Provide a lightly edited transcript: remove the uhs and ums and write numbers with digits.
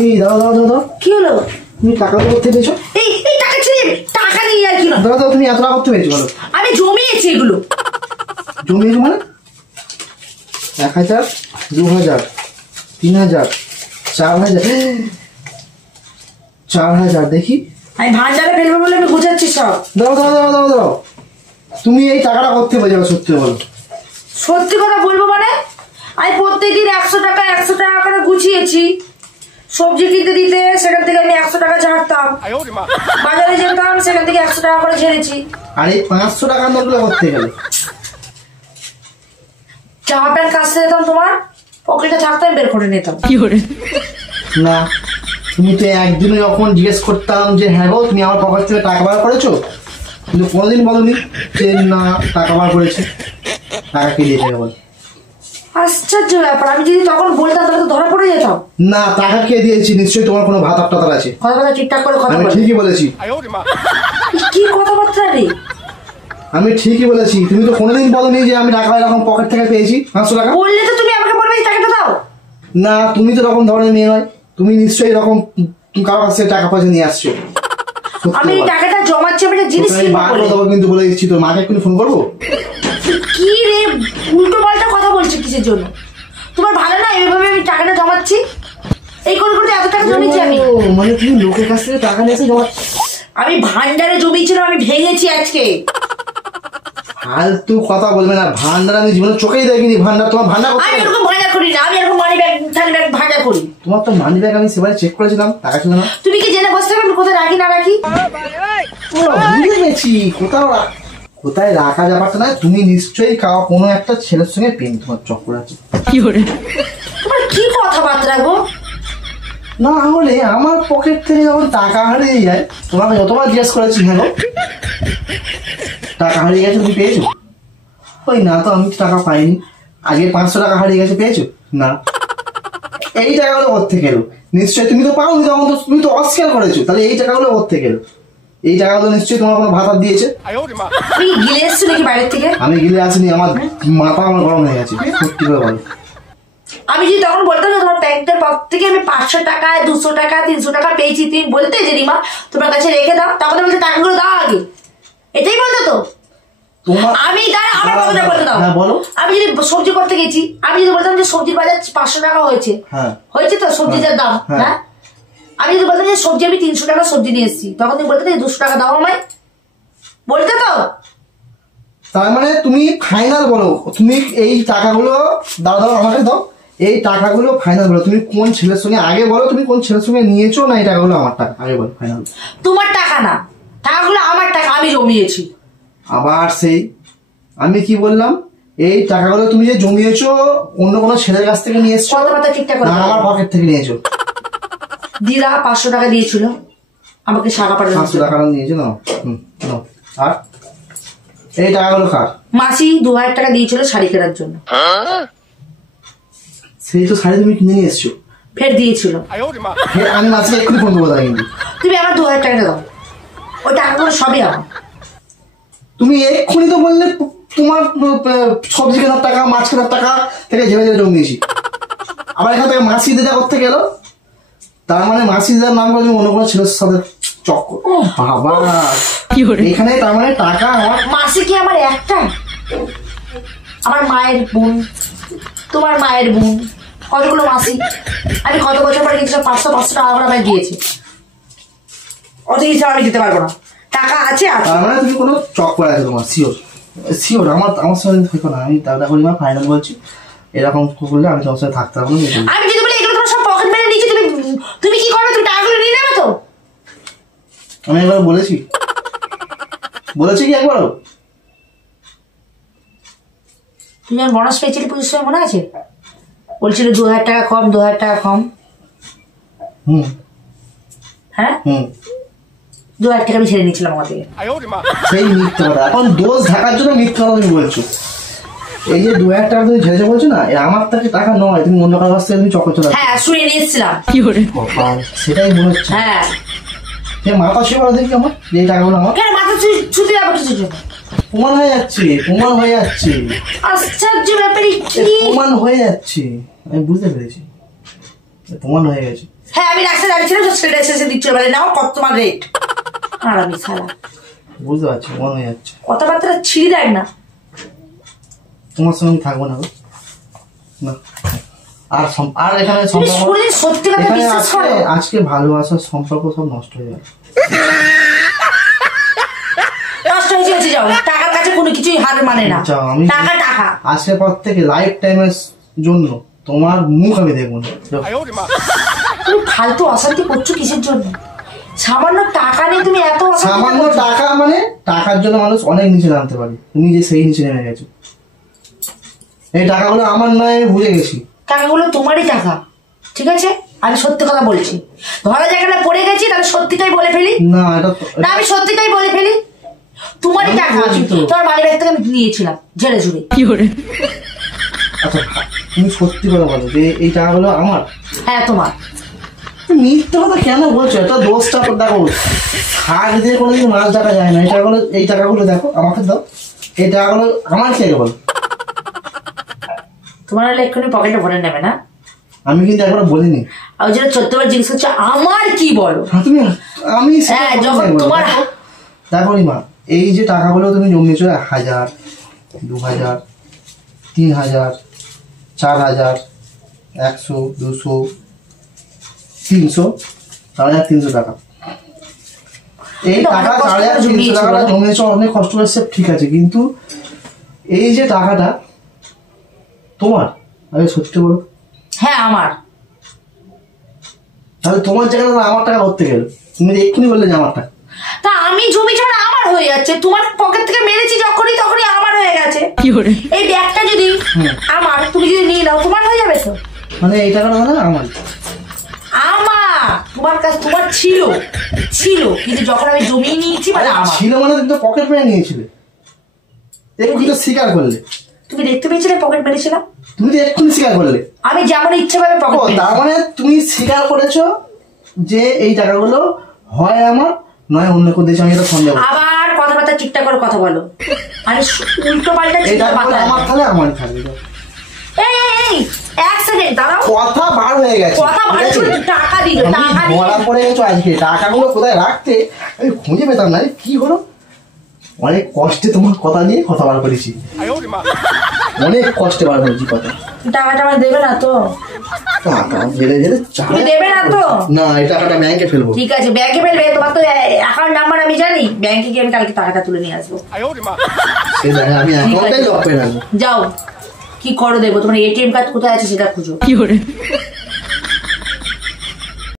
এই দাও দাও দাও দাও। কি হলো? তুমি টাকা করতে পেয়েছো? এই এই টাকা ছেড়ে টাকা নিয়ে আর কি না। দাও দাও, তুমি এত টাকা করতে পেয়েছো বলো? আমি জমিয়েছি এগুলো। জমিয়েছো মানে? 1000, 2000, 3000, 4000। 4000 দেখি। আমি ভান্ডারে ফেলবো বলে আমি বুঝাচ্ছি সব। দাও দাও দাও দাও দাও। তুমি এই টাকাটা করতে পেয়েছো সত্যি বলো? সত্যি কথা বলবো মানে আমি প্রত্যেকদিন 100 টাকা 100 টাকা করে গুছিয়েছি। সবজি কিনতে দিতে সেখান থেকে আমি 100 টাকা ঝাড়তাম, বাজারে যেতাম সেখান থেকে 100 টাকা করে ঝেড়েছি। আর এই 500 টাকার নোটগুলো করতে গেলে জামা প্যান্ট কাচতে যেতাম, তোমার পকেটে থাকতো আমি বের করে নিতাম। না, তুমি তো একদিনে যখন জিজ্ঞেস করতাম যে হ্যাঁ গো তুমি আমার পকেট থেকে টাকা বার করেছো, কিন্তু কোনোদিন বলনি যে না টাকা বার করেছি, টাকা কে দিয়েছে বল? আশ্চর্য ব্যাপার, আমি যদি তখন বলতাম তাহলে তো ধরা পড়ে যেতাম। না, টাকা কে দিয়েছি নিশ্চয়ই তোমার কোনো ভাত টাতার আছে। কথা ঠিকঠাক করে কথা আমি বল। ঠিকই বলেছি। কি কথাবার্তা রে? আমি ঠিকই বলেছি, তুমি তো কোনোদিন বলনি যে আমি টাকা এরকম পকেট থেকে পেয়েছি 500 টাকা। বললে তো তুমি আমাকে বলবে এই টাকাটা দাও। না, তুমি তো এরকম ধরনের মেয়ে নয়, তুমি নিশ্চয়ই এরকম কারোর কাছ থেকে টাকা পয়সা নিয়ে আসছো। আমি এই টাকাটা জমাচ্ছি, আমি একটা জিনিস কিনবো কিন্তু বলে দিচ্ছি, তোর মাকে একটু ফোন করবো। কি রে উল্টো পাল্টা কথা বলছো কিসের জন্য? তোমার ভালো না এইভাবে আমি টাকাটা জমাচ্ছি? এই করে করে এত টাকা জমিয়েছি আমি। মানে তুমি লোকের কাছ থেকে টাকা নিয়েছো জমাচ্ছ? আমি ভান্ডারে জমিয়েছিলাম, আমি ভেঙেছি আজকে। ফালতু কথা বলবে না, ভান্ডার আমি জীবনে চোখেই দেখিনি। ভান্ডার তোমার ভান্ডার আমি এরকম ভান্ডার করি না, আমি এরকম মানি ব্যাগ থালি ব্যাগ ভান্ডার করি। তোমার তো মানি ব্যাগ আমি সেবারে চেক করেছিলাম, টাকা ছিল না। তুমি কি জেনে বসতে পারবে কোথায় রাখি না রাখি? ভুলে গেছি কোথায় রাখা ব্যাপারটা না। তুমি নিশ্চয়ই কোনো একটা ছেলের সঙ্গে প্রেম তোমার চক্কর আছে। তোমার কি কথাবার্তা গো? না হলে আমার পকেট থেকে যখন টাকা হারিয়ে যায়, তোমাকে যতবার জিজ্ঞেস করেছি হ্যাঁ টাকা হারিয়ে গেছে তুমি পেয়েছো? ওই না তো, আমি টাকা পাইনি। আজকে 500 টাকা হারিয়ে গেছে, পেয়েছো? না। এই টাকাগুলো ওর থেকে এলো নিশ্চয়ই, তুমি তো পাওনি, তখন তো তুমি তো অস্বীকার করেছো, তাহলে এই টাকাগুলো ওর থেকে এলো। এই টাকাগুলো নিশ্চয়ই তোমার কোনো ভাতা দিয়েছে। তুমি গিলে এসছো নাকি বাইরের থেকে? আমি গিলে আসিনি, আমার মাথা আমার গরম হয়ে গেছে। সত্যি করে বলো। আমি যদি তখন বলতাম না তোমার ব্যাংকের পক্ষ থেকে আমি 500 টাকা 200 টাকা 300 টাকা পেয়েছি, তুমি বলতে যে রিমা তোমার কাছে রেখে দাও, তখন বলতে টাকাগুলো দাও আগে, এটাই বলতো তো। আমি আমার কথাটা বলতে দাও। আমি যদি সবজি করতে গেছি, আমি যদি বলতাম যে সবজির বাজার 500 টাকা হয়েছে, হয়েছে তো সবজির দাম, হ্যাঁ আমি যদি বলতাম যে সবজি আমি 300 টাকা সবজি নিয়ে এসেছি, তখন তুমি বলতে 200 টাকা দাও আমায়, বলতে তো। তার মানে তুমি ফাইনাল বলো, তুমি এই টাকাগুলো দাও দাও আমাকে দাও, এই টাকাগুলো ফাইনাল বলো, তুমি কোন ছেলের সঙ্গে আগে বলো, তুমি কোন ছেলের সঙ্গে নিয়েছো, না এই টাকাগুলো আমার টাকা আগে বলো ফাইনাল। তোমার টাকা না, টাকাগুলো আমার টাকা, আমি জমিয়েছি। আবার সেই আমি কি বললাম, এই টাকাগুলো তুমি যে জমিয়েছো অন্য কোনো ছেলের কাছ থেকে নিয়ে এসছো, ঠিকঠাক না আমার পকেট থেকে নিয়েছো? দিদা 500 টাকা দিয়েছিল আমাকে শাখা পাঠানো। 500 টাকা নিয়েছো না? আর এই টাকাগুলো কার? মাসি 2000 টাকা দিয়েছিল শাড়ি কেনার জন্য। সেই তো শাড়ি তুমি কিনে নিয়ে এসছো, ফের দিয়েছিল। আমি মাসিকে এক্ষুনি ফোন করবো। কিন্তু তুমি আমার 2000 টাকা দাও, ওই টাকাগুলো সবই আমার। তুমি এক্ষুনি তো বললে তোমার সবজি কেনার টাকা মাছ কেনার টাকা থেকে ঝেড়ে ঝেড়ে জমিয়েছি, আবার এখান থেকে মাসি দেজা করতে গেল, তার মানে মাসি দেজার নাম করে অন্য কোনো ছেলের সাথে চক্কর। বাবা এখানে তার মানে টাকা আমার। মাসি কি আমার একটা? আমার মায়ের বোন, তোমার মায়ের বোন, কতগুলো মাসি। আমি কত বছর পরে কিছু 500 টাকা করে আমায় দিয়েছে, অত কিছু আমি দিতে পারবো না, টাকা আছে। তার মানে তুমি কোনো চক্কর আছে তোমার, শিওর শিওর। আমার সঙ্গে থাকো না, আমি দাদা করি মা ফাইনাল বলছি, এরকম করলে আমি তোমার সাথে থাকতে পারবো না। আমি যদি বলি এগুলো তোমার সব পকেট মেরে নিয়েছি, তুমি কি করবে? তুমি টাকাগুলো নিয়ে নেবে তো? আমি একবার বলেছি কি একবারও? তুমি যখন বোনাস পেয়েছিলে পুজোর সময় মনে আছে, বলছিল 2000 টাকা কম, 2000 টাকা কম। হ্যাঁ 2000 টাকা আমি ছেড়ে নিয়েছিলাম আমার থেকে। সেই মিথ্যা কথা, এখন দোষ ঢাকার জন্য মিথ্যা কথা তুমি বলছো। এই যে 2000 টাকা তুমি ঝেড়েছো বলছো না, আমার থেকে টাকা নয়, তুমি অন্য কারোর কাছ থেকে তুমি চক্কর চলে। হ্যাঁ শুনে নিয়েছিলাম, সেটাই মনে হচ্ছে। হ্যাঁ মাথা ছুঁয়ে বলো দেখি আমার, এই টাকাগুলো আমার কেন মাথা ছুটে যাবো কিছু জন্য? প্রমাণ হয়ে যাচ্ছে, প্রমাণ হয়ে যাচ্ছে। আশ্চর্য ব্যাপারে কি প্রমাণ হয়ে যাচ্ছে, আমি বুঝতে পেরেছি, প্রমাণ হয়ে গেছে। হ্যাঁ আমি রাস্তায় দাঁড়িয়েছিলাম, ছেলেটা এসে দিচ্ছিল, বলে নাও কত তোমার রেট। আর আমি শালা বুঝতে পারছি, মনে হয়ে যাচ্ছে কথাবার্তা ছিঁড়ি দেখ না। তোমার সঙ্গে আমি থাকবো না গো। না আর এখানে সত্যি কথা বিশ্বাস করো, আজকে ভালোবাসার সম্পর্ক সব নষ্ট হয়ে গেল। নষ্ট হয়ে গেছে, যাও, টাকার কাছে কোনো কিছুই হার মানে না। টাকা টাকা আজকের পর থেকে লাইফ টাইমের জন্য তোমার মুখ আমি দেখবো না। তুমি ফালতু অশান্তি করছো কিসের জন্য? সামান্য টাকা নেই তুমি এত সামান্য টাকা, মানে টাকার জন্য মানুষ অনেক নিচে নামতে পারে, তুমি যে সেই নিচে নেমে গেছো। এই টাকাগুলো আমার নয়, আমি ভুলে গেছি। টাকাগুলো তোমারই টাকা, ঠিক আছে? আমি সত্যি কথা বলছি, ধরা জায়গাটা পড়ে গেছি, তাহলে সত্যিটাই বলে ফেলি। না এটা না, আমি সত্যিটাই বলে ফেলি, তোমারই টাকা। তোমার বাড়ির ব্যাগ থেকে আমি নিয়েছিলাম ঝেড়ে ঝুড়ে। কি করে? আচ্ছা তুমি সত্যি কথা বলো যে এই টাকাগুলো আমার? হ্যাঁ তোমার। মিথ্যে কথা কেন বলছো? এটা দোষটা দেখো, হাত দিয়ে কোনোদিন মাছ দেখা যায় না। এই টাকাগুলো দেখো, আমাকে দাও। এই টাকাগুলো আমার খেয়ে বলো। তোমার হলে এক্ষুনি পকেটে ভরে নেবে না? আমি কিন্তু একবার বলিনি। আর যেটা 14 বার জিজ্ঞেস করছে আমার কি বলো। তুমি আমি যখন তোমার দেখো মা, এই যে টাকাগুলো তুমি জমিয়েছো 1000, 2000, 3000, 4000, 100, 200, 300, 350 টাকা। এই টাকা 350 টাকাটা জমিয়েছো অনেক কষ্ট করে, ঠিক আছে, কিন্তু এই যে টাকাটা তোমার, আরে সত্যি বলো। হ্যাঁ আমার। তাহলে তোমার জায়গায় আমার টাকা করতে গেল, তুমি এক্ষুনি বললে যে আমার টাকা। তা আমি জমি জমা আমার হয়ে যাচ্ছে, তোমার পকেট থেকে মেরেছি যখনই তখনই আমার হয়ে গেছে। এই ব্যাগটা যদি আমার, তুমি যদি নিয়ে নাও তোমার হয়ে যাবে তো। মানে এই টাকাটা না আমার, আমার তোমার কাছে তোমার ছিল কিন্তু যখন আমি জমি নিয়েছি মানে আমার ছিল। মানে তুমি তো পকেট মেরে নিয়েছিলে, এক্ষুনি তো স্বীকার করলে। তুমি দেখতে পেয়েছিলে পকেট মেরেছিলাম? তুমি তো এক্ষুনি স্বীকার করলে। আমি যেমন ইচ্ছে ভাবে পকেট মেরেছি। তার মানে তুমি স্বীকার করেছো যে এই টাকাগুলো হয় আমার, নয় অন্য কোন দেশে। আমি এটা সন্দেহ। আবার কথাবার্তা ঠিকঠাক করে কথা বলো, আমি উল্টো পাল্টা আমার তাহলে আমার থাকবে। এই এক সেকেন্ড দাঁড়াও, কথা বার হয়ে গেছে, কথা বার হয়ে টাকা দিলে ধরা পড়ে গেছো। আজকে টাকাগুলো কোথায় রাখতে আমি খুঁজে পেতাম না। কি হলো, অনেক কষ্টে তোমার কথা নিয়ে কথা বার করেছি, অনেক কষ্টে বার করেছি কথা। টাকাটা আমার দেবে না তো? দেবে না তো? না, এই টাকাটা ব্যাংকে ফেলবো। ঠিক আছে, ব্যাংকে ফেলবে। তোমার তো অ্যাকাউন্ট নাম্বার আমি জানি, ব্যাংকে গিয়ে আমি কালকে টাকাটা তুলে নিয়ে আসবো। আমি অ্যাকাউন্টে লক করে রাখবো। যাও, কি করো দেখবো। তোমার এটিএম কার্ড কোথায় আছে সেটা খুঁজো। কি করে?